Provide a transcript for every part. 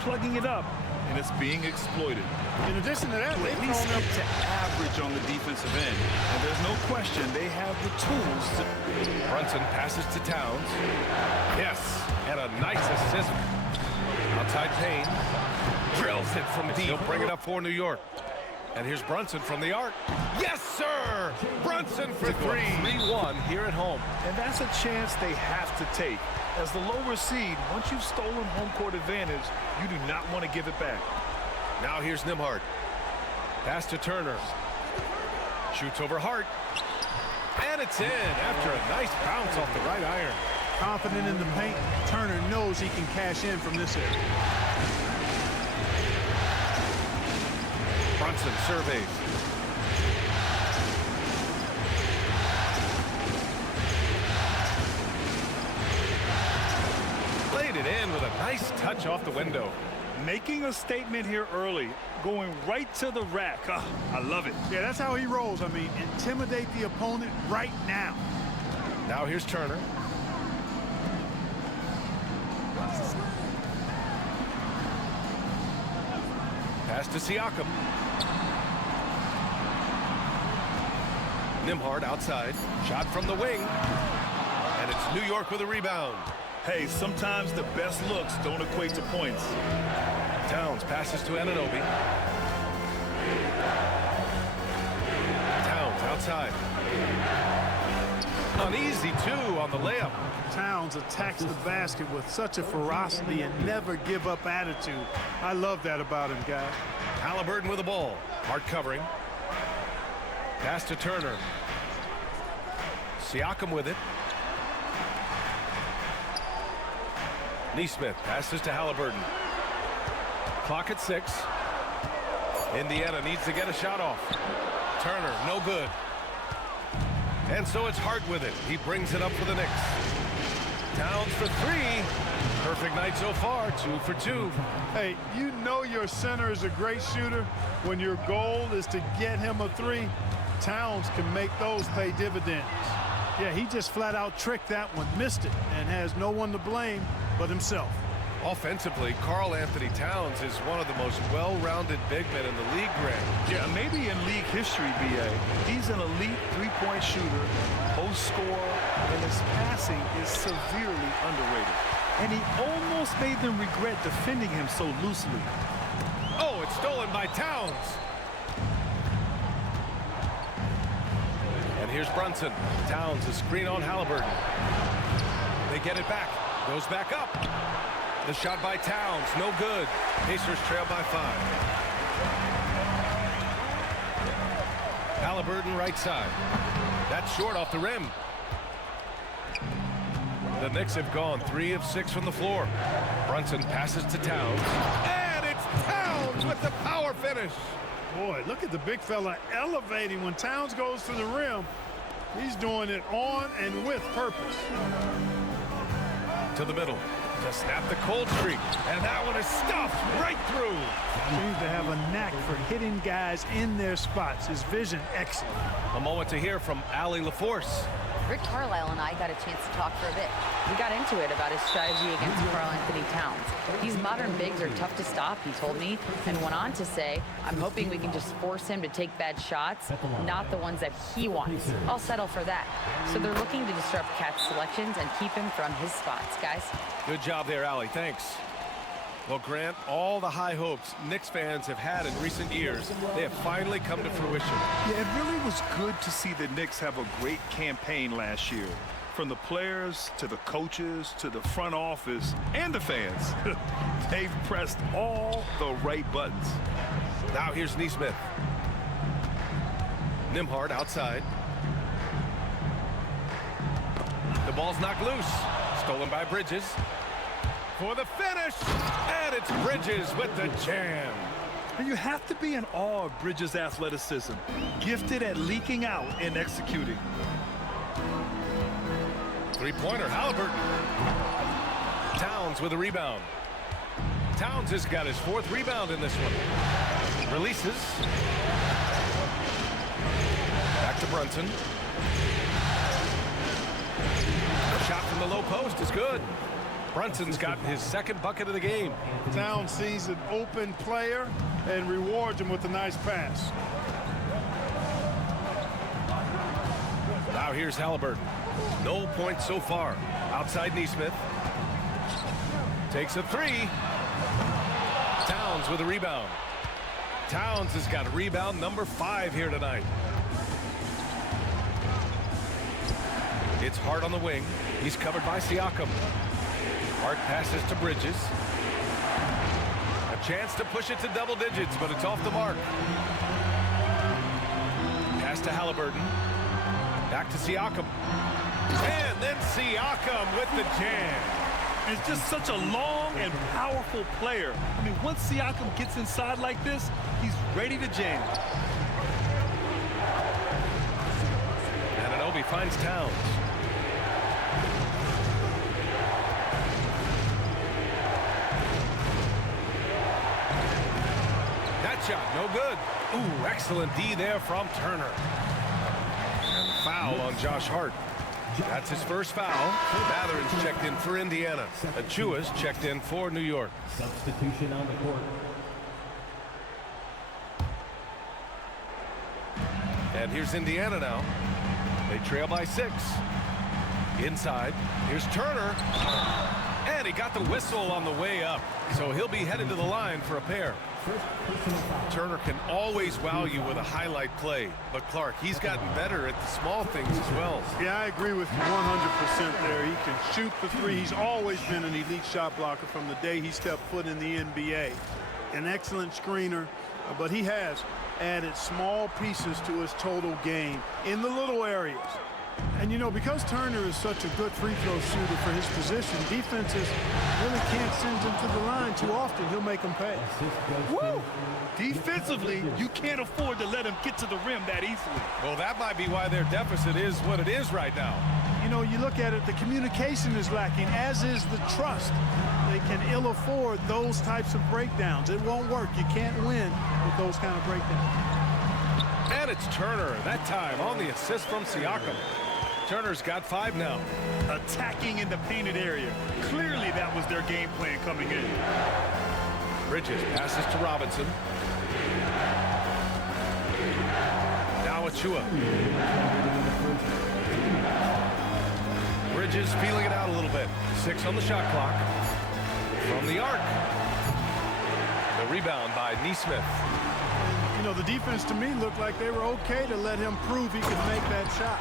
plugging it up, and it's being exploited. In addition to that, At least get to average on the defensive end. And there's no question they have the tools to... Brunson passes to Towns. Yes, and a nice assist. Outside Payne. Drills it from deep. He'll bring it up for New York. And here's Brunson from the arc. Yes, sir! Brunson for three. 3-1 here at home. And that's a chance they have to take. As the lower seed, once you've stolen home court advantage, you do not want to give it back. Now here's Nembhard. Pass to Turner. Shoots over Hart. And it's in after a nice bounce off the right iron. Confident in the paint, Turner knows he can cash in from this area. Brunson surveys. Laid it in with a nice touch off the window. Making a statement here early, going right to the rack. I love it. Yeah, that's how he rolls. I mean, intimidate the opponent right now. Now here's Turner. Pass to Siakam. Nembhard outside. Shot from the wing. And it's New York with a rebound. Hey, sometimes the best looks don't equate to points. Towns passes to Anunoby. Towns outside. An easy two on the layup. Towns attacks the basket with such a ferocity and never give up attitude. I love that about him, guys. Halliburton with the ball. Hart covering. Pass to Turner. Siakam with it. Nesmith passes to Halliburton. Clock at 6. Indiana needs to get a shot off. Turner, no good. And so it's Hart with it. He brings it up for the Knicks. Towns for 3. Perfect night so far, 2 for 2. Hey, you know your center is a great shooter when your goal is to get him a 3. Towns can make those pay dividends. Yeah, he just flat out tricked that one, missed it, and has no one to blame but himself. Offensively, Karl Anthony Towns is one of the most well-rounded big men in the league, Grant. Yeah, maybe in league history, B.A. He's an elite three-point shooter, post scorer, and his passing is severely underrated. And he almost made them regret defending him so loosely. Oh, it's stolen by Towns. And here's Brunson. Towns, a screen on Halliburton. They get it back. Goes back up. The shot by Towns, no good. Pacers trail by 5. Halliburton right side. That's short off the rim. The Knicks have gone 3 of 6 from the floor. Brunson passes to Towns. And it's Towns with the power finish. Boy, look at the big fella elevating when Towns goes to the rim. He's doing it on and with purpose. To the middle. To snap the cold streak. And that one is stuffed right through. Seems to have a knack for hitting guys in their spots. His vision excellent. A moment to hear from Allie LaForce. Rick Carlisle and I got a chance to talk for a bit. We got into it about his strategy against Karl Anthony Towns. These modern bigs are tough to stop, he told me, and went on to say, I'm hoping we can just force him to take bad shots, not the ones that he wants. I'll settle for that. So they're looking to disrupt Cat's selections and keep him from his spots, guys. Good job there, Allie. Thanks. Well, Grant, all the high hopes Knicks fans have had in recent years, they have finally come to fruition. Yeah, it really was good to see the Knicks have a great campaign last year. From the players to the coaches to the front office and the fans. They've pressed all the right buttons. Now here's Nesmith. Nembhard outside. The ball's knocked loose. Stolen by Bridges. For the finish, and it's Bridges with the jam. And you have to be in awe of Bridges' athleticism, gifted at leaking out and executing. Three-pointer, Halliburton. Towns with a rebound. Towns has got his 4th rebound in this one. Releases. Back to Brunson. A shot from the low post is good. Brunson's gotten his second bucket of the game. Towns sees an open player and rewards him with a nice pass. Now here's Halliburton. No points so far. Outside Neesmith. Takes a three. Towns with a rebound. Towns has got rebound number 5 here tonight. It's Hart on the wing. He's covered by Siakam. Hart passes to Bridges. A chance to push it to double digits, but it's off the mark. Pass to Halliburton. Back to Siakam. And then Siakam with the jam. It's just such a long and powerful player. I mean, once Siakam gets inside like this, he's ready to jam. Anunoby finds Towns. That shot, no good. Ooh, excellent D there from Turner. And foul on Josh Hart. That's his first foul. Matherin's checked in for Indiana. Achua's checked in for New York. Substitution on the court. And here's Indiana now. They trail by 6. Inside. Here's Turner. And he got the whistle on the way up. So he'll be headed to the line for a pair. Turner can always wow you with a highlight play. But Clark, he's gotten better at the small things as well. Yeah, I agree with you 100% there. He can shoot the three. He's always been an elite shot blocker from the day he stepped foot in the NBA. An excellent screener, but he has added small pieces to his total game in the little areas. And, you know, because Turner is such a good free throw shooter for his position, defenses really can't send him to the line too often. He'll make them pay. Woo! Defensively, you can't afford to let him get to the rim that easily. Well, that might be why their deficit is what it is right now. You know, you look at it, the communication is lacking, as is the trust. They can ill afford those types of breakdowns. It won't work. You can't win with those kind of breakdowns. And it's Turner, that time on the assist from Siakam. Turner's got 5 now. Attacking in the painted area. Clearly that was their game plan coming in. Bridges passes to Robinson. Now Achua. Bridges feeling it out a little bit. 6 on the shot clock. From the arc. The rebound by Neesmith. You know, the defense to me looked like they were okay to let him prove he could make that shot.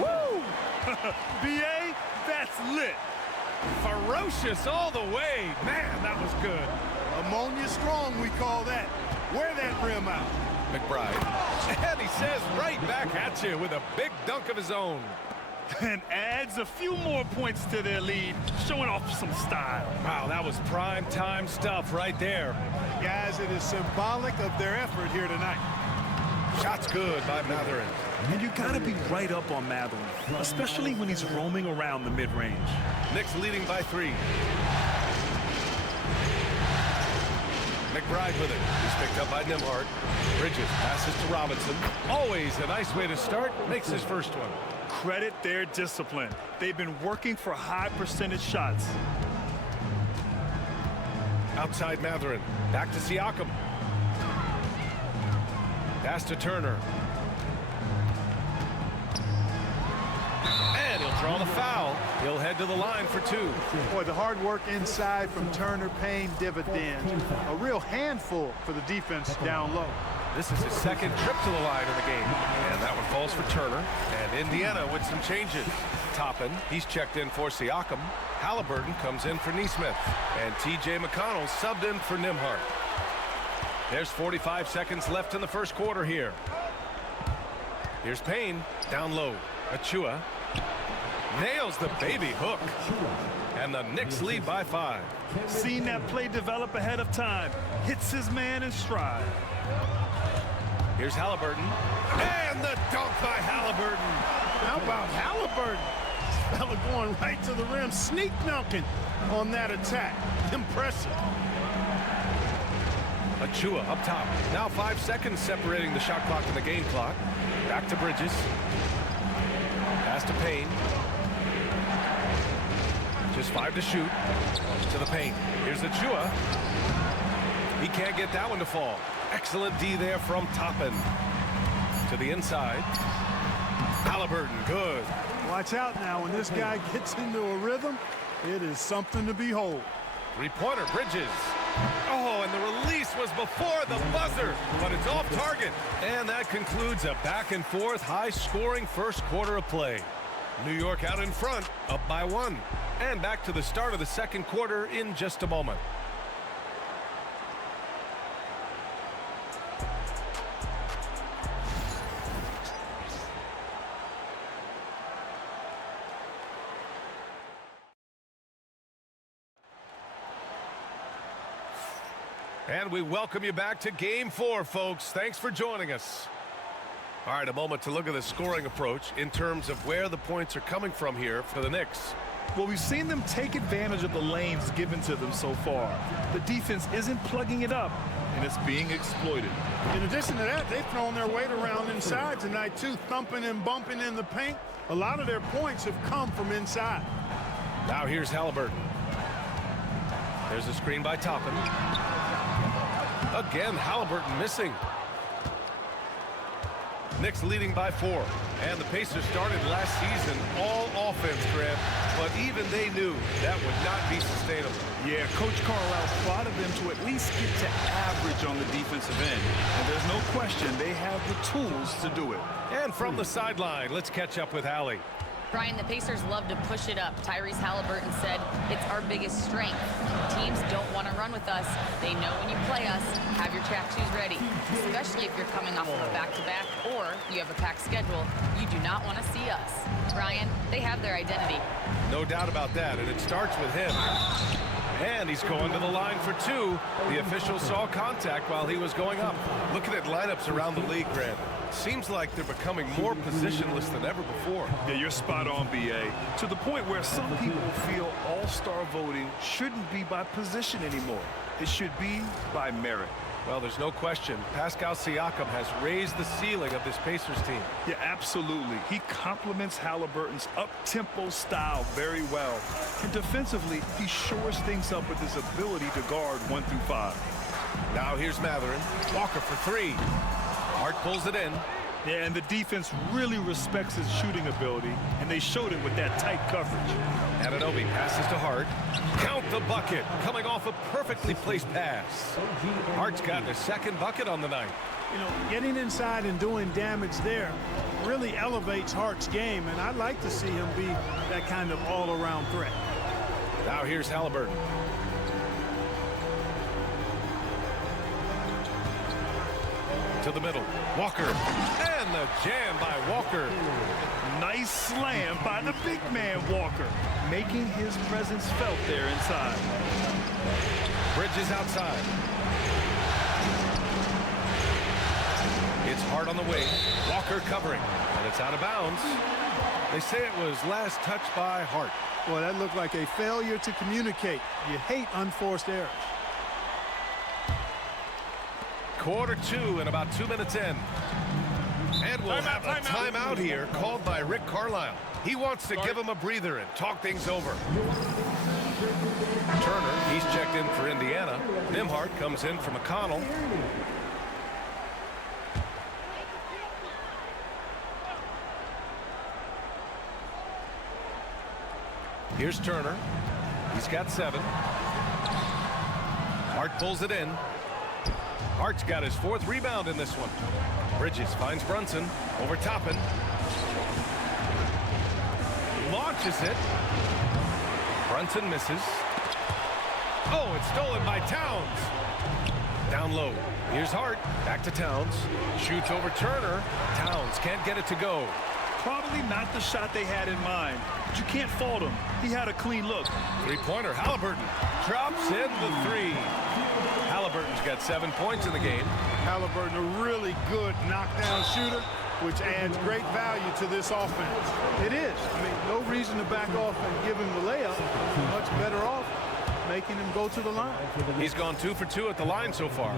Woo! B.A., that's lit. Ferocious all the way. Man, that was good. Ammonia strong, we call that. Wear that rim out. McBride. And he says right back at you with a big dunk of his own. And adds a few more points to their lead, showing off some style. Wow, that was prime time stuff right there. Guys, it is symbolic of their effort here tonight. Shot's good by Matherin. And you got to be right up on Matherin, especially when he's roaming around the mid-range. Knicks leading by 3. McBride with it. He's picked up by Nembhard. Bridges passes to Robinson. Always a nice way to start. Makes his first one. Credit their discipline. They've been working for high percentage shots. Outside Matherin. Back to Siakam. Pass to Turner. And he'll draw the foul. He'll head to the line for 2. Boy, the hard work inside from Turner paying dividends. A real handful for the defense down low. This is his second trip to the line in the game. And that one falls for Turner. And Indiana with some changes. Toppin, he's checked in for Siakam. Halliburton comes in for Neesmith. And T.J. McConnell subbed in for Nembhard. There's 45 seconds left in the first quarter here. Here's Payne, down low. Achua nails the baby hook. And the Knicks lead by 5. Seen that play develop ahead of time. Hits his man in stride. Here's Halliburton. And the dunk by Halliburton. How about Halliburton? This fella going right to the rim, sneak dunking on that attack. Impressive. Achua up top. Now 5 seconds separating the shot clock and the game clock. Back to Bridges. Pass to Payne. Just 5 to shoot. To the paint. Here's Achua. He can't get that one to fall. Excellent D there from Toppin. To the inside. Halliburton, good. Watch out now. When this guy gets into a rhythm, it is something to behold. Three-pointer, Bridges. Oh, and the release was before the buzzer, but it's off target. And that concludes a back-and-forth, high-scoring first quarter of play. New York out in front, up by 1. And back to the start of the second quarter in just a moment. And we welcome you back to Game 4, folks. Thanks for joining us. All right, a moment to look at the scoring approach in terms of where the points are coming from here for the Knicks. Well, we've seen them take advantage of the lanes given to them so far. The defense isn't plugging it up, and it's being exploited. In addition to that, they've thrown their weight around inside tonight, too, thumping and bumping in the paint. A lot of their points have come from inside. Now here's Halliburton. There's a screen by Toppin. Again, Halliburton missing. Knicks leading by 4. And the Pacers started last season all offense, Grant, but even they knew that would not be sustainable. Yeah, Coach Carlisle plotted them to at least get to average on the defensive end. And there's no question they have the tools to do it. And from the sideline, let's catch up with Allie. Brian, the Pacers love to push it up. Tyrese Halliburton said it's our biggest strength. Teams don't want to run with us. They know when you play us, have your track shoes ready, especially if you're coming off of a back-to-back or you have a packed schedule. You do not want to see us. Brian, they have their identity. No doubt about that, and it starts with him. And he's going to the line for 2. The official saw contact while he was going up. Looking at lineups around the league, Grant. Seems like they're becoming more positionless than ever before. Yeah, you're spot on, B.A. To the point where some people feel all-star voting shouldn't be by position anymore. It should be by merit. Well, there's no question. Pascal Siakam has raised the ceiling of this Pacers team. Yeah, absolutely. He complements Halliburton's up-tempo style very well. And defensively, he shores things up with his ability to guard 1 through 5. Now here's Mathurin. Walker for 3. Hart pulls it in. Yeah, and the defense really respects his shooting ability, and they showed it with that tight coverage. Anunoby passes to Hart. Count the bucket, coming off a perfectly placed pass. Hart's got the second bucket on the night. You know, getting inside and doing damage there really elevates Hart's game, and I'd like to see him be that kind of all-around threat. Now here's Halliburton. To the middle. Walker. And the jam by Walker. Nice slam by the big man, Walker, making his presence felt there inside. Bridges outside. It's Hart on the wing. Walker covering. And it's out of bounds. They say it was last touched by Hart. Well, that looked like a failure to communicate. You hate unforced errors. Quarter 2 and about 2 minutes in. And we'll have a timeout here called by Rick Carlisle. He wants to give him a breather and talk things over. Turner, he's checked in for Indiana. Nembhard comes in for McConnell. Here's Turner. He's got 7. Hart pulls it in. Hart's got his 4th rebound in this one. Bridges finds Brunson over Toppin. Launches it. Brunson misses. Oh, it's stolen by Towns. Down low. Here's Hart. Back to Towns. Shoots over Turner. Towns can't get it to go. Probably not the shot they had in mind, but you can't fault him. He had a clean look. Three-pointer. Halliburton drops in the 3. Halliburton's got 7 points in the game. Halliburton, a really good knockdown shooter, which adds great value to this offense. It is. I mean, no reason to back off and give him the layup. Much better off making him go to the line. He's gone 2 for 2 at the line so far.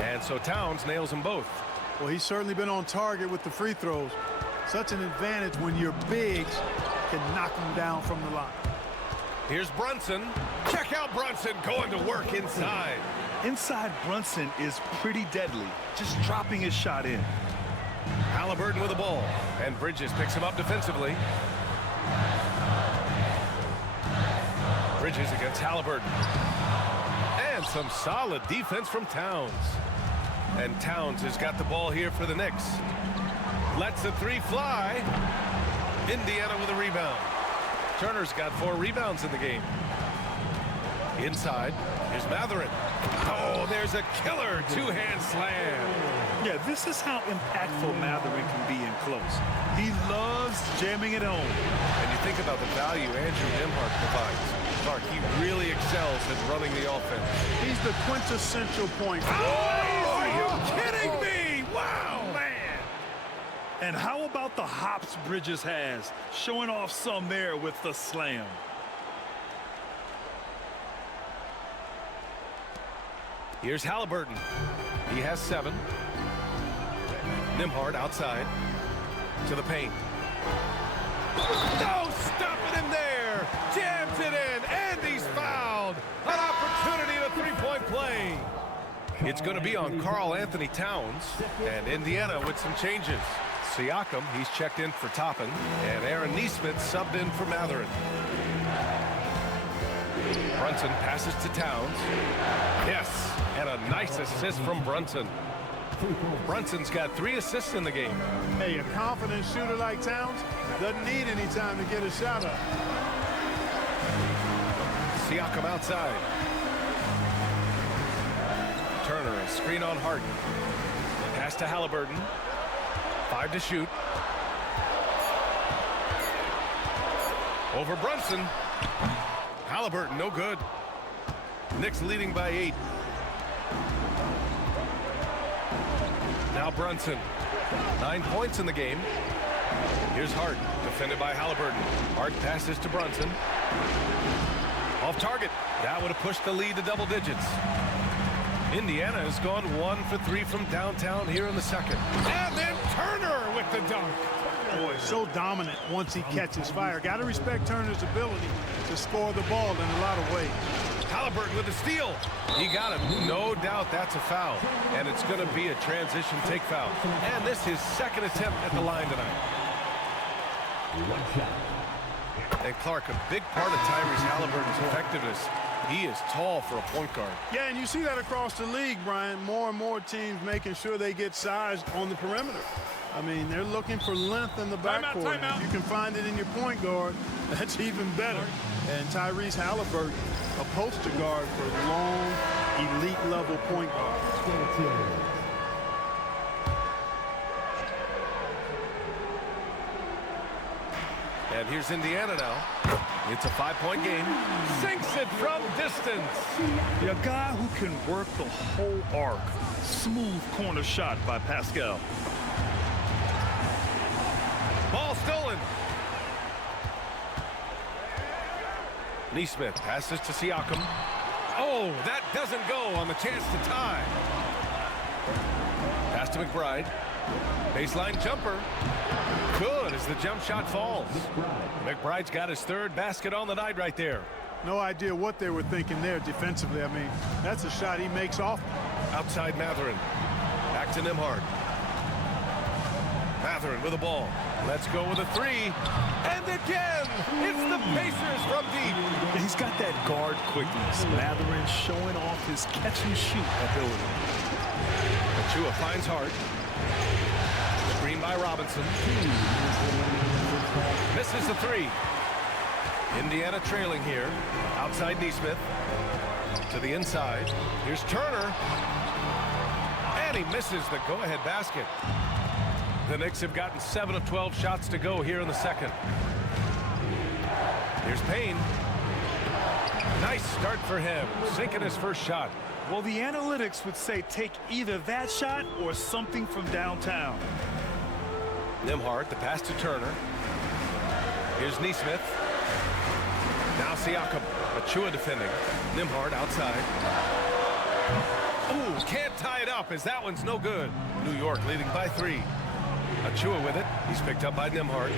And so Towns nails them both. Well, he's certainly been on target with the free throws. Such an advantage when your bigs can knock him down from the line. Here's Brunson. Check out Brunson going to work inside. Inside Brunson is pretty deadly, just dropping his shot in. Halliburton with the ball, and Bridges picks him up defensively. Bridges against Halliburton. And some solid defense from Towns. And Towns has got the ball here for the Knicks. Lets the three fly. Indiana with a rebound. Turner's got 4 rebounds in the game. Inside, here's Matherin. Oh, there's a killer two-hand slam. Yeah, this is how impactful Matherin can be in close. He loves jamming it home. And you think about the value Andrew Nembhard provides. Clark, he really excels at running the offense. He's the quintessential point guard. Oh, are you kidding me? Wow, man. And how about the hops Bridges has? Showing off some there with the slam. Here's Halliburton. He has 7. Nembhard outside to the paint. No stopping him there. Jams it in, and he's fouled. An opportunity to three-point play. It's going to be on Karl Anthony Towns, and Indiana with some changes. Siakam, he's checked in for Toppin, and Aaron Nesmith subbed in for Matherin. Brunson passes to Towns. Yes, and a nice assist from Brunson. Brunson's got 3 assists in the game. Hey, a confident shooter like Towns doesn't need any time to get a shot up. Siakam outside. Turner, a screen on Harden. Pass to Halliburton. 5 to shoot. Over Brunson. Halliburton, no good. Knicks leading by 8. Now Brunson. 9 points in the game. Here's Hart, defended by Halliburton. Hart passes to Brunson. Off target. That would have pushed the lead to double digits. Indiana has gone 1 for 3 from downtown here in the second. And then Turner with the dunk. Boy, so dominant once he catches fire. Got to respect Turner's ability to score the ball in a lot of ways. Halliburton with the steal. He got him. No doubt that's a foul. And it's going to be a transition take foul. And this is his second attempt at the line tonight. And Clark, a big part of Tyrese Halliburton's effectiveness. He is tall for a point guard. Yeah, and you see that across the league, Brian. More and more teams making sure they get size on the perimeter. I mean, they're looking for length in the backcourt. If you can find it in your point guard, that's even better. And Tyrese Halliburton, a poster guard for long, elite-level point guards. And here's Indiana now. It's a 5-point game. Sinks it from distance. A guy who can work the whole arc. Smooth corner shot by Pascal. Ball stolen. Nesmith passes to Siakam. Oh, that doesn't go on the chance to tie. Pass to McBride. Baseline jumper. Good as the jump shot falls. McBride's got his 3rd basket on the night right there. No idea what they were thinking there defensively. I mean, that's a shot he makes off. Outside Matherin. Back to Nembhard. Matherin with the ball. Let's go with a 3. And again, it's the Pacers from deep. He's got that guard quickness. Matherin showing off his catch-and-shoot ability. Achua finds Hart. Screen by Robinson. Misses the 3. Indiana trailing here. Outside Nesmith. To the inside. Here's Turner. And he misses the go-ahead basket. The Knicks have gotten 7 of 12 shots to go here in the second. Here's Payne. Nice start for him. Sinking his first shot. Well, the analytics would say take either that shot or something from downtown. Nembhard, the pass to Turner. Here's Nesmith. Now Siakam. Achua defending. Nembhard outside. Ooh, can't tie it up as that one's no good. New York leading by 3. Achua with it. He's picked up by Nembhard.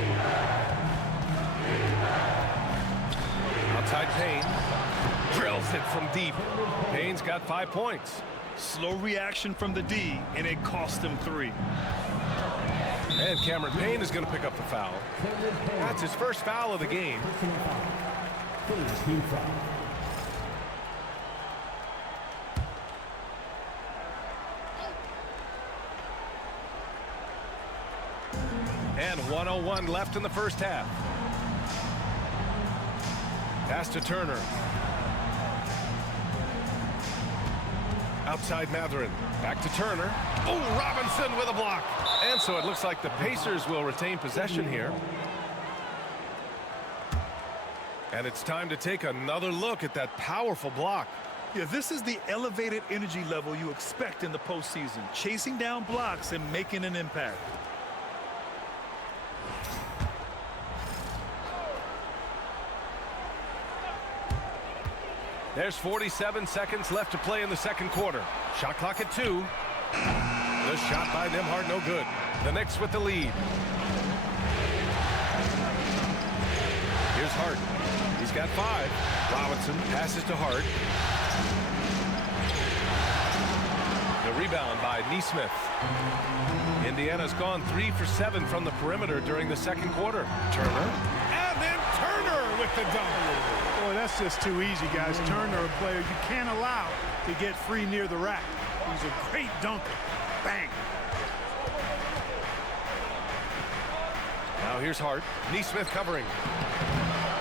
Outside Payne. Drills it from deep. Payne's got 5 points. Slow reaction from the D, and it cost him 3. And Cameron Payne is going to pick up the foul. That's his first foul of the game. And 1:01 left in the first half. Pass to Turner. Outside Matherin. Back to Turner. Oh, Robinson with a block. And so it looks like the Pacers will retain possession here. And it's time to take another look at that powerful block. Yeah, this is the elevated energy level you expect in the postseason. Chasing down blocks and making an impact. There's 47 seconds left to play in the second quarter. Shot clock at 2. The shot by Nembhard, no good. The Knicks with the lead. Here's Hart. He's got 5. Robinson passes to Hart. The rebound by Nesmith. Indiana's gone 3 for 7 from the perimeter during the second quarter. Turner. And then Turner with the dunk. Boy, that's just too easy, guys. Turner, a player you can't allow to get free near the rack. He's a great dunker. Bang. Now here's Hart. Nesmith covering.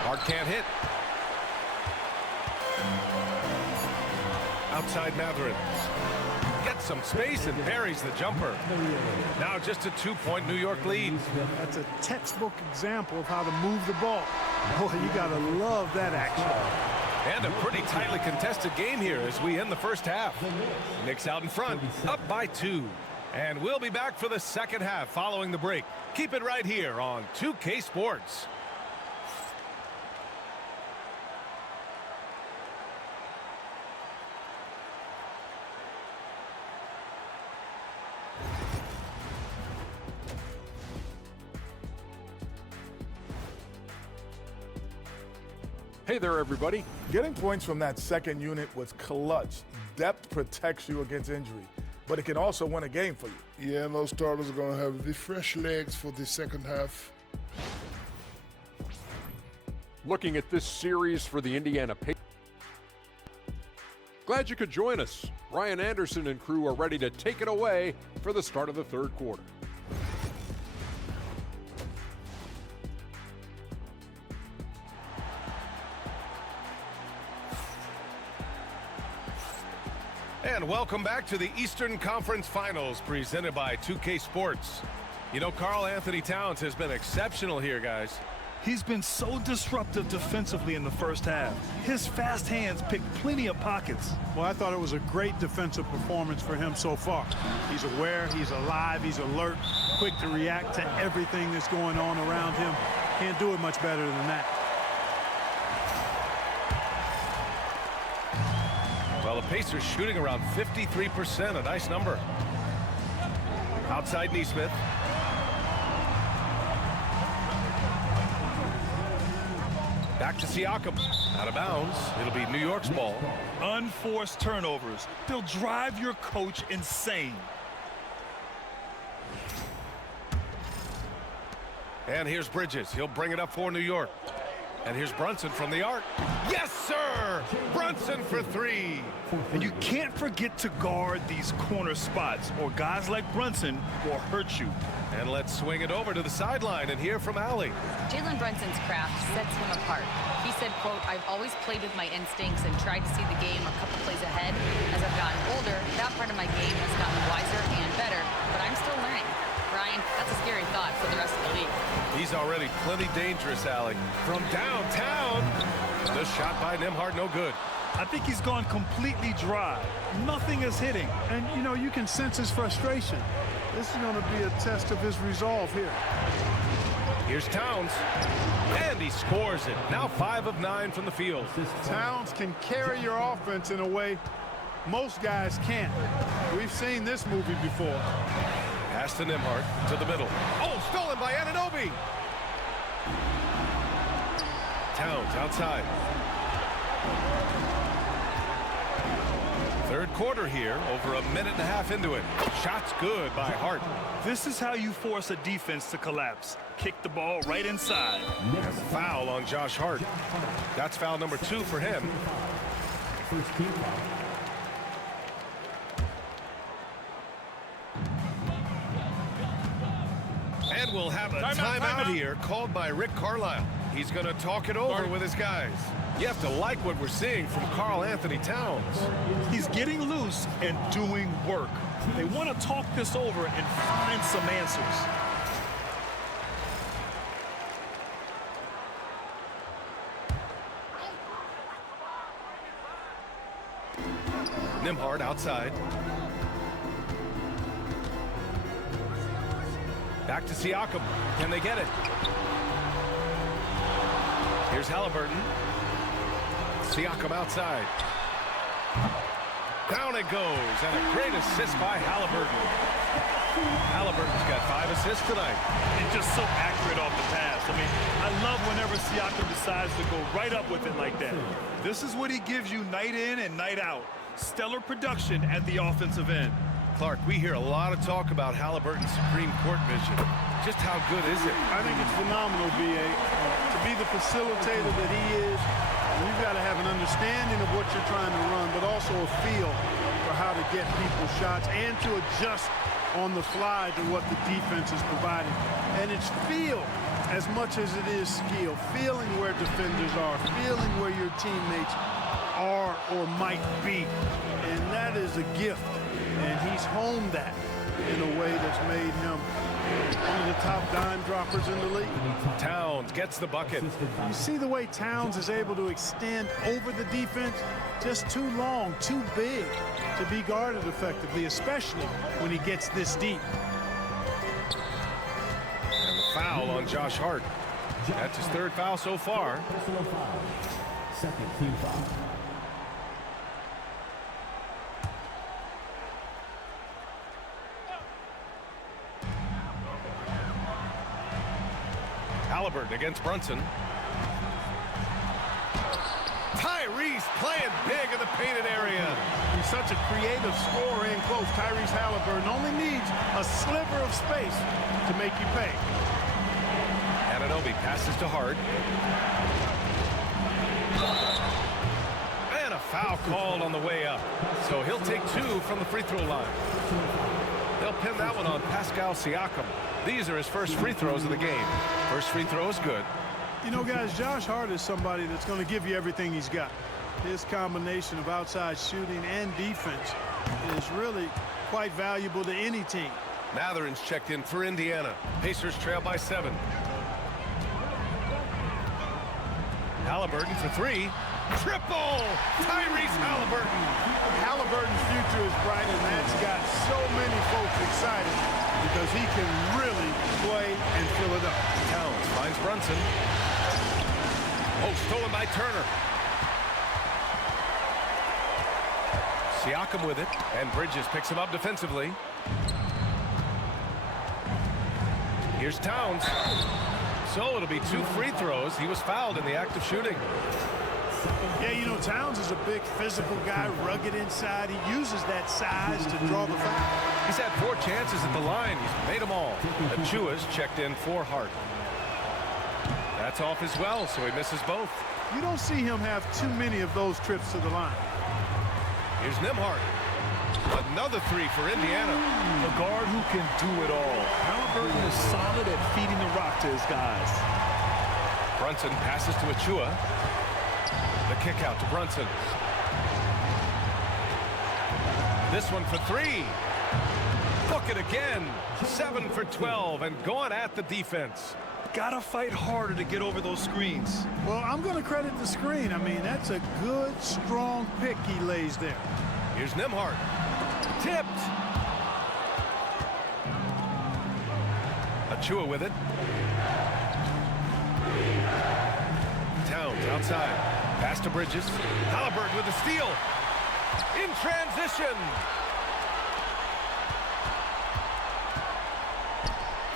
Hart can't hit. Outside Matherin. Gets some space and buries the jumper. Now just a 2-point New York lead. That's a textbook example of how to move the ball. Boy, you got to love that action. And a pretty tightly contested game here as we end the first half. Knicks out in front, up by 2. And we'll be back for the second half following the break. Keep it right here on 2K Sports. Hey there, everybody. Getting points from that second unit was clutch. Depth protects you against injury, but it can also win a game for you. Yeah, and those starters are going to have the fresh legs for the second half. Looking at this series for the Indiana Pacers. Glad you could join us. Ryan Anderson and crew are ready to take it away for the start of the third quarter. And welcome back to the Eastern Conference Finals presented by 2K Sports. You know, Karl Anthony Towns has been exceptional here, guys. He's been so disruptive defensively in the first half. His fast hands pick plenty of pockets. Well, I thought it was a great defensive performance for him so far. He's aware, he's alive, he's alert, quick to react to everything that's going on around him. Can't do it much better than that. Well, the Pacers shooting around 53%, a nice number. Outside Nesmith. Back to Siakam. Out of bounds. It'll be New York's ball. Unforced turnovers. They'll drive your coach insane. And here's Bridges. He'll bring it up for New York. And here's Brunson from the arc. Yes, sir! Brunson for 3. And you can't forget to guard these corner spots, or guys like Brunson will hurt you. And let's swing it over to the sideline and hear from Allie. Jalen Brunson's craft sets him apart. He said, quote, "I've always played with my instincts and tried to see the game a couple plays ahead. As I've gotten older, that part of my game has gotten wiser and better, but I'm still learning." Ryan, that's a scary thought for the rest of the league. He's already plenty dangerous, Allie. From downtown, the shot by Nembhard, no good. I think he's gone completely dry. Nothing is hitting. And, you know, you can sense his frustration. This is going to be a test of his resolve here. Here's Towns. And he scores it. Now 5 of 9 from the field. Towns can carry your offense in a way most guys can't. We've seen this movie before. Pass to Nembhard to the middle. Oh, stolen by Anunoby. Towns outside. Third quarter here, over a minute and a half into it. Shot's good by Hart. This is how you force a defense to collapse. Kick the ball right inside. And a foul on Josh Hart. That's foul number 2 for him. First team foul. And we'll have a timeout here called by Rick Carlisle. He's going to talk it over with his guys. You have to like what we're seeing from Karl Anthony Towns. He's getting loose and doing work. They want to talk this over and find some answers. Nembhard outside. Back to Siakam. Can they get it? Here's Halliburton. Siakam outside. Down it goes, and a great assist by Halliburton. Halliburton's got 5 assists tonight. And just so accurate off the pass. I mean, I love whenever Siakam decides to go right up with it like that. This is what he gives you night in and night out. Stellar production at the offensive end. Clark, we hear a lot of talk about Halliburton's Supreme Court vision. Just how good is it? I think it's phenomenal, B.A. To be the facilitator that he is, you've got to have an understanding of what you're trying to run, but also a feel for how to get people shots and to adjust on the fly to what the defense is providing. And it's feel as much as it is skill. Feeling where defenders are, feeling where your teammates are or might be. And that is a gift. And he's honed that in a way that's made him one of the top dime droppers in the league. Towns gets the bucket. You see the way Towns is able to extend over the defense? Just too long, too big to be guarded effectively, especially when he gets this deep. And the foul on Josh Hart. That's his 3rd foul so far. Personal foul. Second team foul. Halliburton against Brunson. Tyrese playing big in the painted area. He's such a creative scorer in close. Tyrese Halliburton only needs a sliver of space to make you pay. Anunoby passes to Hart. And a foul called on the way up. So he'll take 2 from the free throw line. They'll pin that one on Pascal Siakam. These are his first free throws of the game. First free throw is good. You know, guys, Josh Hart is somebody that's going to give you everything he's got. His combination of outside shooting and defense is really quite valuable to any team. Mathurin's checked in for Indiana. Pacers trail by 7. Halliburton for 3. Triple! Tyrese Halliburton. Halliburton's future is bright, and that's got so many folks excited because he can really play and fill it up. Towns finds Brunson. Oh, stolen by Turner. Siakam with it, and Bridges picks him up defensively. Here's Towns. So it'll be 2 free throws. He was fouled in the act of shooting. Yeah, you know, Towns is a big physical guy, rugged inside. He uses that size to draw the foul. He's had 4 chances at the line. He's made them all. Achua's checked in for Hart. That's off as well, so he misses both. You don't see him have too many of those trips to the line. Here's Nembhard. Another 3 for Indiana. A guard who can do it all. Halliburton is solid at feeding the rock to his guys. Brunson passes to Achua. The kick out to Brunson. This one for 3. Book it again. 7 for 12 and going at the defense. Gotta fight harder to get over those screens. Well, I'm going to credit the screen. I mean, that's a good, strong pick he lays there. Here's Nembhard. Tipped. Achua with it. Towns outside. Pass to Bridges. Halliburton with the steal. In transition.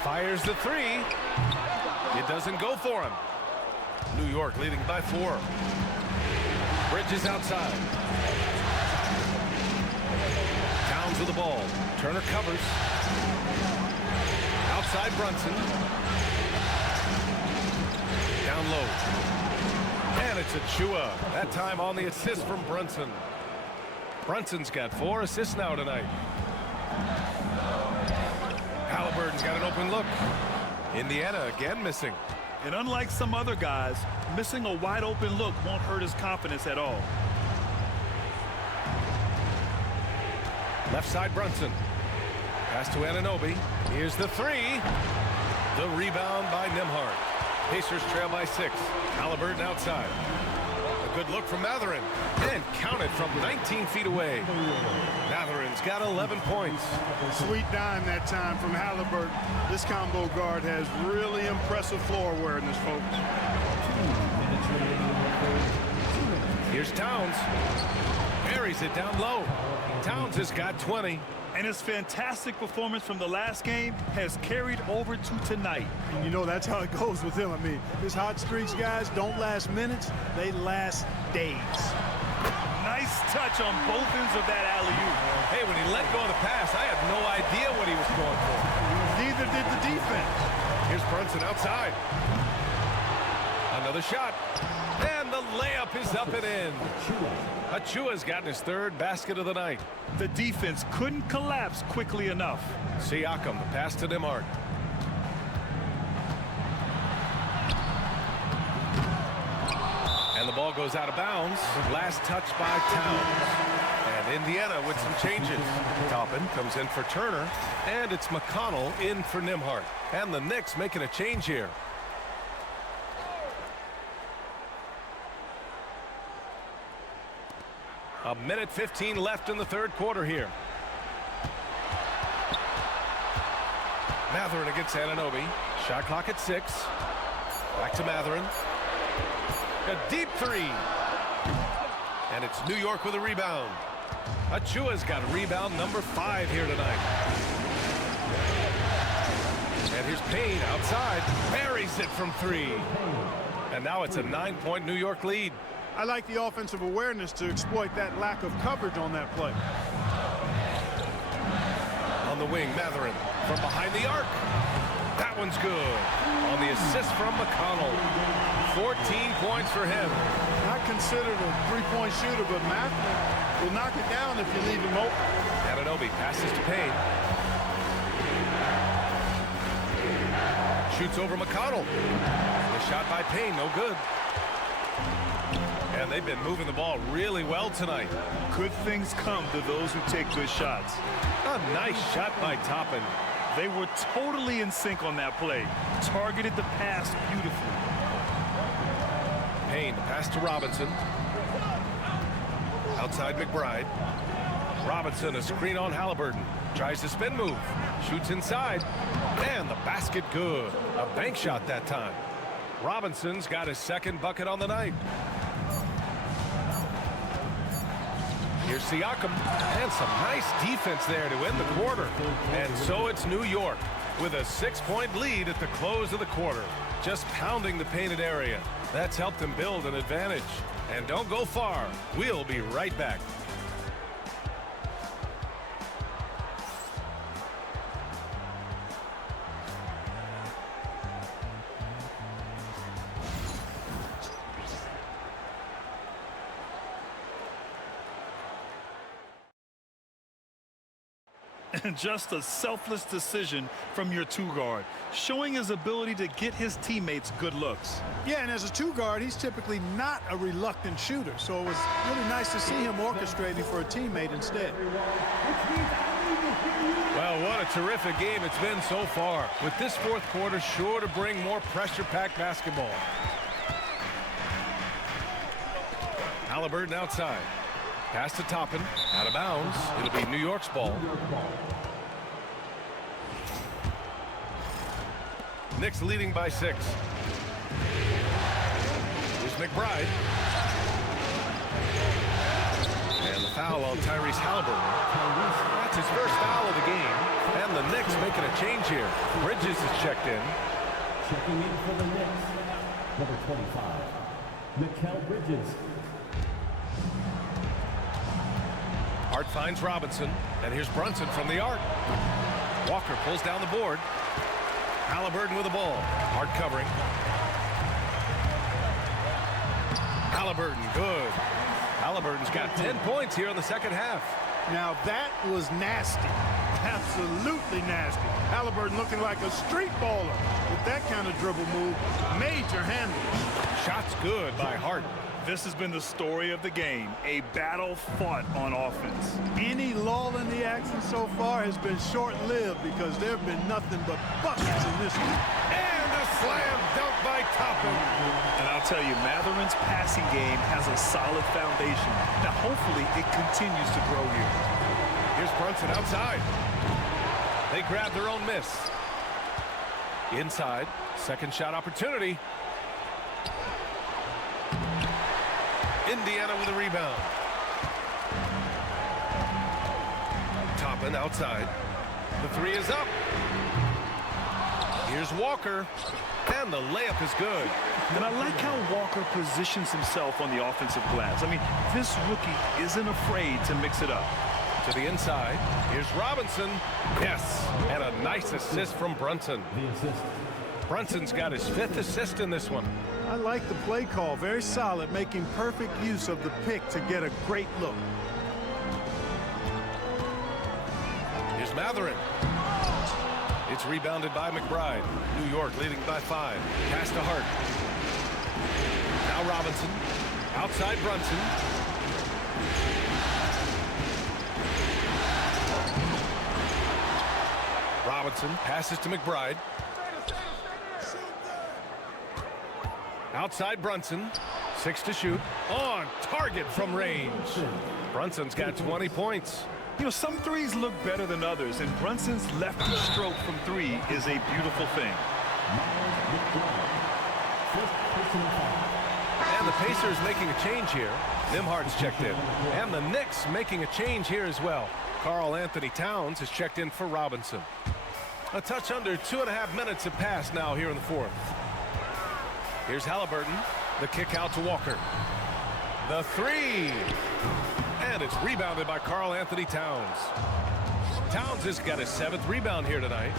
Fires the 3. It doesn't go for him. New York leading by 4. Bridges outside. Towns with the ball. Turner covers. Outside Brunson. Down low. And it's Achua. That time on the assist from Brunson. Brunson's got 4 assists now tonight. Halliburton's got an open look. Indiana again missing. And unlike some other guys, missing a wide open look won't hurt his confidence at all. Left side Brunson. Pass to Anunoby. Here's the 3. The rebound by Nembhard. Pacers trail by 6. Halliburton outside. A good look from Mathurin. And counted from 19 feet away. Mathurin's got 11 points. Sweet dime that time from Halliburton. This combo guard has really impressive floor awareness, folks. Here's Towns. Buries it down low. Towns has got 20. And his fantastic performance from the last game has carried over to tonight. And you know that's how it goes with him. I mean, his hot streaks, guys, don't last minutes. They last days. Nice touch on both ends of that alley-oop. Hey, when he let go of the pass, I had no idea what he was going for. Neither did the defense. Here's Brunson outside. Another shot. And the layup is up and in. Achua's gotten his 3rd basket of the night. The defense couldn't collapse quickly enough. Siakam, the pass to Nembhard. And the ball goes out of bounds. Last touch by Towns. And Indiana with some changes. Toppin comes in for Turner. And it's McConnell in for Nembhard. And the Knicks making a change here. A minute 15 left in the 3rd quarter here. Mathurin against Anunoby. Shot clock at 6. Back to Mathurin. A deep 3. And it's New York with a rebound. Achua's got rebound number 5 here tonight. And here's Payne outside. Buries it from 3. And now it's a 9-point New York lead. I like the offensive awareness to exploit that lack of coverage on that play. On the wing, Mathurin from behind the arc. That one's good. On the assist from McConnell. 14 points for him. Not considered a three-point shooter, but Mathurin will knock it down if you leave him open. Anunoby passes to Payne. Shoots over McConnell. The shot by Payne, no good. And they've been moving the ball really well tonight. Good things come to those who take good shots. A nice shot by Toppin. They were totally in sync on that play. Targeted the pass beautifully. Payne, pass to Robinson. Outside McBride. Robinson, a screen on Halliburton. Tries to spin move. Shoots inside. And the basket good. A bank shot that time. Robinson's got his 2nd bucket on the night. Here's Siakam, and some nice defense there to end the quarter. And so it's New York with a 6-point lead at the close of the quarter. Just pounding the painted area. That's helped them build an advantage. And don't go far. We'll be right back. And just a selfless decision from your 2-guard, showing his ability to get his teammates good looks. Yeah, and as a 2-guard, he's typically not a reluctant shooter, so it was really nice to see him orchestrating for a teammate instead. Well, what a terrific game it's been so far, with this 4th quarter sure to bring more pressure-packed basketball. Halliburton outside. Pass to Toppin, out of bounds. It'll be New York's ball. Knicks leading by 6. Here's McBride. And the foul on Tyrese Halliburton. That's his first foul of the game. And the Knicks making a change here. Bridges is checked in. Checking in for the Knicks, Number 25, Mikal Bridges. Hart finds Robinson, and here's Brunson from the arc. Walker pulls down the board. Halliburton with the ball. Hart covering. Halliburton, good. Halliburton's got 10 points here in the second half. Now that was nasty. Absolutely nasty. Halliburton looking like a street baller with that kind of dribble move. Major handle. Shots good by Hart. This has been the story of the game, a battle fought on offense. Any lull in the action so far has been short-lived because there have been nothing but buckets in this one. And a slam dunk by Toppin. And I'll tell you, Matherin's passing game has a solid foundation. Now, hopefully, it continues to grow here. Here's Brunson outside. They grab their own miss. Inside, second shot opportunity. Indiana with a rebound. Toppin outside. The three is up. Here's Walker. And the layup is good. And I like how Walker positions himself on the offensive glass. I mean, this rookie isn't afraid to mix it up. To the inside. Here's Robinson. Yes. And a nice assist from Brunson. The assist. Brunson's got his 5th assist in this one. I like the play call. Very solid, making perfect use of the pick to get a great look. Here's Matherin. It's rebounded by McBride. New York leading by 5. Pass to Hart. Now Robinson. Outside Brunson. Robinson passes to McBride. Outside Brunson. 6 to shoot. On target from range. Brunson's got 20 points. You know, some threes look better than others, and Brunson's lefty stroke from 3 is a beautiful thing. And the Pacers making a change here. Nimhard's checked in. And the Knicks making a change here as well. Karl Anthony Towns has checked in for Robinson. A touch under 2.5 minutes have passed now here in the 4th. Here's Halliburton. The kick out to Walker. The 3. And it's rebounded by Karl Anthony Towns. Towns has got his 7th rebound here tonight.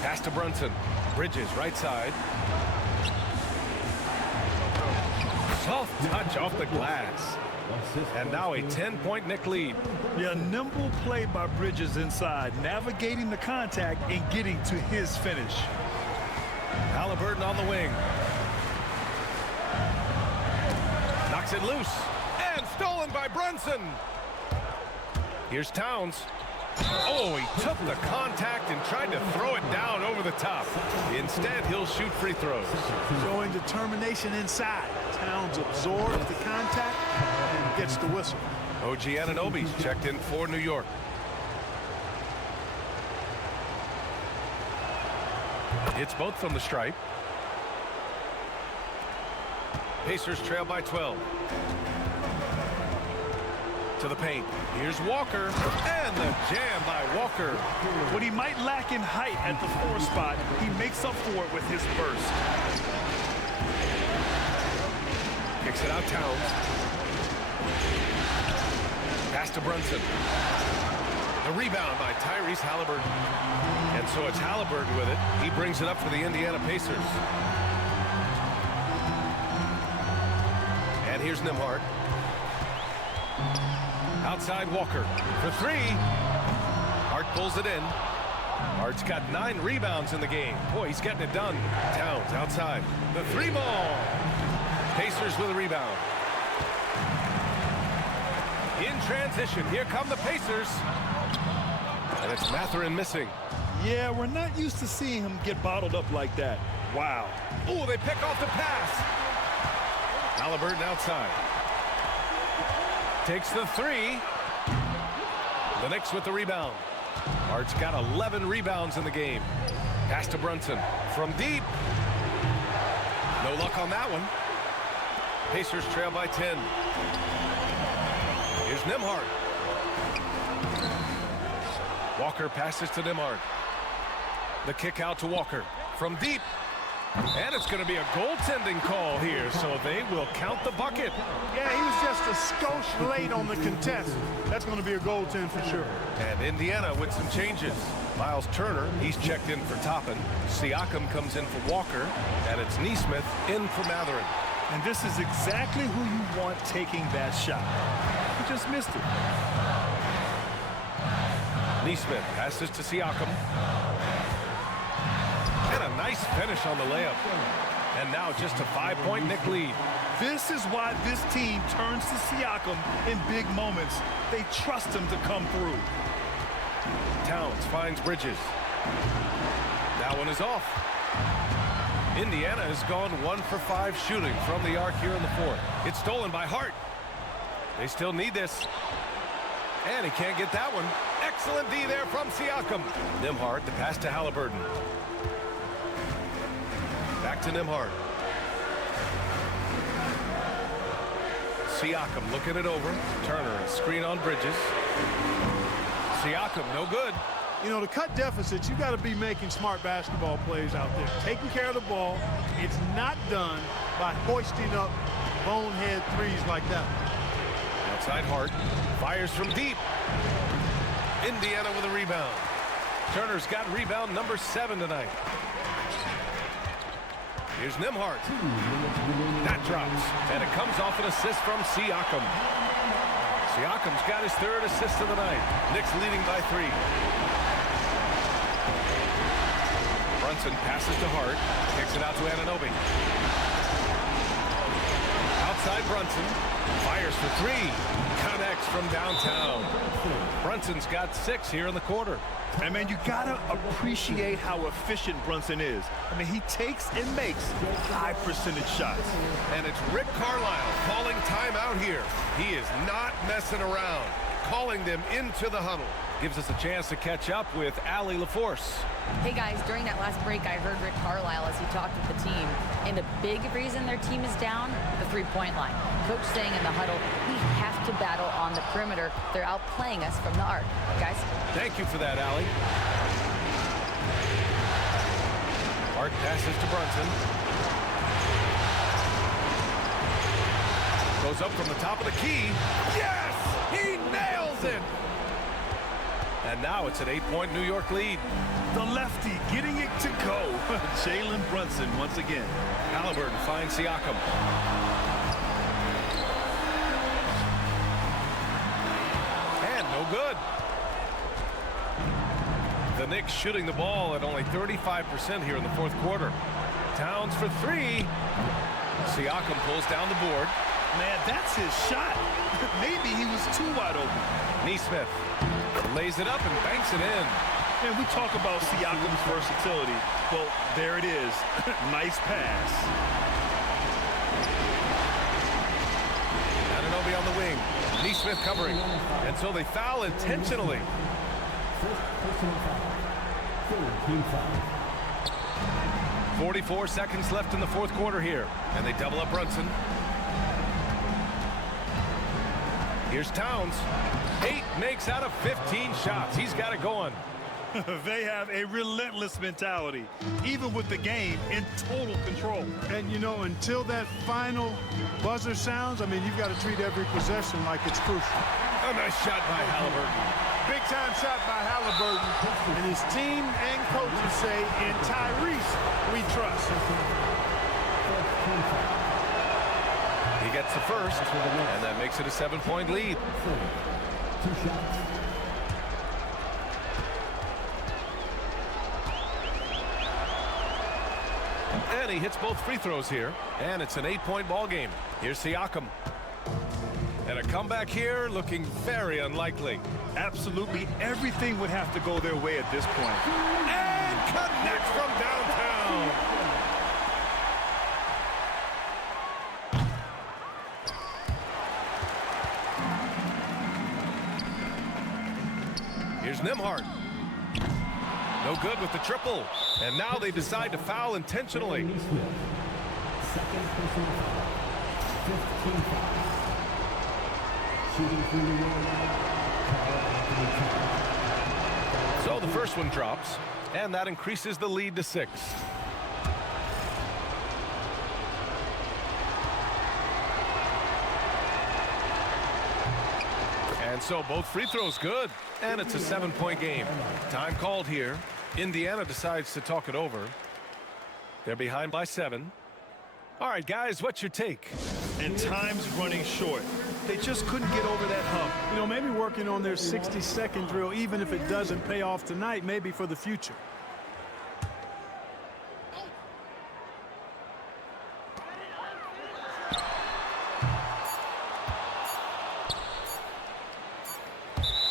Pass to Brunson. Bridges right side. Soft touch off the glass. And now a 10-point Knick lead. Yeah, nimble play by Bridges inside, navigating the contact and getting to his finish. Halliburton on the wing. Knocks it loose. And stolen by Brunson. Here's Towns. Oh, he took the contact and tried to throw it down over the top. Instead, he'll shoot free throws. Showing determination inside. Towns absorbs the contact and gets the whistle. OG Anunoby's checked in for New York. It's both from the stripe. Pacers trail by 12. To the paint. Here's Walker. And the jam by Walker. What he might lack in height at the 4 spot, he makes up for it with his burst. Kicks it out Towns. Pass to Brunson. The rebound by Tyrese Halliburton. And so it's Halliburton with it. He brings it up for the Indiana Pacers. And here's Nimhard. Outside Walker for 3. Hart pulls it in. Hart's got 9 rebounds in the game. Boy, he's getting it done. Towns outside. The 3 ball. Pacers with a rebound. In transition, here come the Pacers. And it's Matherin missing. Yeah, we're not used to seeing him get bottled up like that. Wow. Oh, they pick off the pass. Halliburton outside. Takes the 3. The Knicks with the rebound. Hart's got 11 rebounds in the game. Pass to Brunson from deep. No luck on that one. Pacers trail by 10. Here's Nimhard. Walker passes to Nimhard. The kick out to Walker from deep. And it's going to be a goaltending call here, so they will count the bucket. Yeah, he was just a skosh late on the contest. That's going to be a goaltend for sure. And Indiana with some changes. Miles Turner, he's checked in for Toppin. Siakam comes in for Walker. And it's Neesmith in for Matherin. And this is exactly who you want taking that shot. He just missed it. Neesmith passes to Siakam. And a nice finish on the layup. And now just a 5-point Knick lead. This is why this team turns to Siakam in big moments. They trust him to come through. Towns finds Bridges. That one is off. Indiana has gone 1 for 5 shooting from the arc here in the fourth. It's stolen by Hart. They still need this. And he can't get that one. Excellent D there from Siakam. Nembhard, the pass to Halliburton. Back to Nembhard. Siakam looking it over. Turner, a screen on Bridges. Siakam, no good. You know, to cut deficits, you got to be making smart basketball plays out there. Taking care of the ball. It's not done by hoisting up bonehead threes like that. Outside Hart. Fires from deep. Indiana with a rebound. Turner's got rebound number 7 tonight. Here's Nembhard. That drops. And it comes off an assist from Siakam. Siakam's got his 3rd assist of the night. Knicks leading by 3. Brunson passes to Hart. Kicks it out to Anunoby. Outside Brunson. Fires for 3. Connects from downtown. Brunson's got 6 here in the quarter. And man, you gotta appreciate how efficient Brunson is. I mean, he takes and makes high percentage shots. And it's Rick Carlisle calling timeout here. He is not messing around. Calling them into the huddle. Gives us a chance to catch up with Allie LaForce. Hey guys, during that last break, I heard Rick Carlisle as he talked with the team. And a big reason their team is down, the three-point line. Coach saying in the huddle, we have to battle on the perimeter. They're outplaying us from the arc. Guys? Thank you for that, Allie. Hart passes to Brunson. Goes up from the top of the key. Yes! He nails it! And now it's an 8-point New York lead. The lefty getting it to go. Jalen Brunson once again. Halliburton finds Siakam. And no good. The Knicks shooting the ball at only 35% here in the fourth quarter. Towns for 3. Siakam pulls down the board. Man, that's his shot. Maybe he was too wide open. Neesmith lays it up and banks it in. And we talk about Siakam's versatility. Well, there it is. Nice pass. Anunoby on the wing. Neesmith covering. And so they foul intentionally. 44 seconds left in the fourth quarter here. And they double up Brunson. Here's Towns. 8 makes out of 15 shots. He's got it going. They have a relentless mentality, even with the game in total control. And, you know, until that final buzzer sounds, I mean, you've got to treat every possession like it's crucial. A nice shot by Halliburton. Big-time shot by Halliburton. And his team and coaches say, in Tyrese, we trust. He gets the first, and that makes it a 7-point lead. 2 shots. And he hits both free throws here, and it's an 8-point ball game. Here's Siakam. And a comeback here looking very unlikely. Absolutely everything would have to go their way at this point. And connects from downtown. Here's Nembhard. No good with the triple. And now they decide to foul intentionally. Second personal foul. 15 fouls. Shooting through the So the first one drops, and that increases the lead to 6. And so both free throws good. And it's a 7-point game. Time called here. Indiana decides to talk it over. They're behind by 7. All right, guys, what's your take? And time's running short. They just couldn't get over that hump. You know, maybe working on their 60-second drill, even if it doesn't pay off tonight, maybe for the future.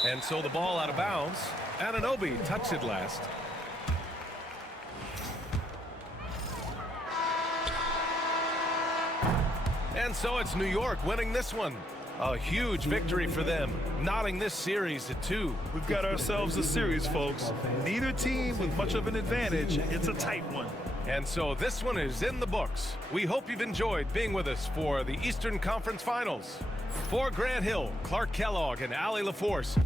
And so the ball out of bounds. Anunoby touched it last. And so it's New York winning this one. A huge victory for them, knotting this series at 2. We've got ourselves a series, folks. Neither team with much of an advantage. It's a tight one. And so this one is in the books. We hope you've enjoyed being with us for the Eastern Conference Finals. For Grant Hill, Clark Kellogg, and Allie LaForce,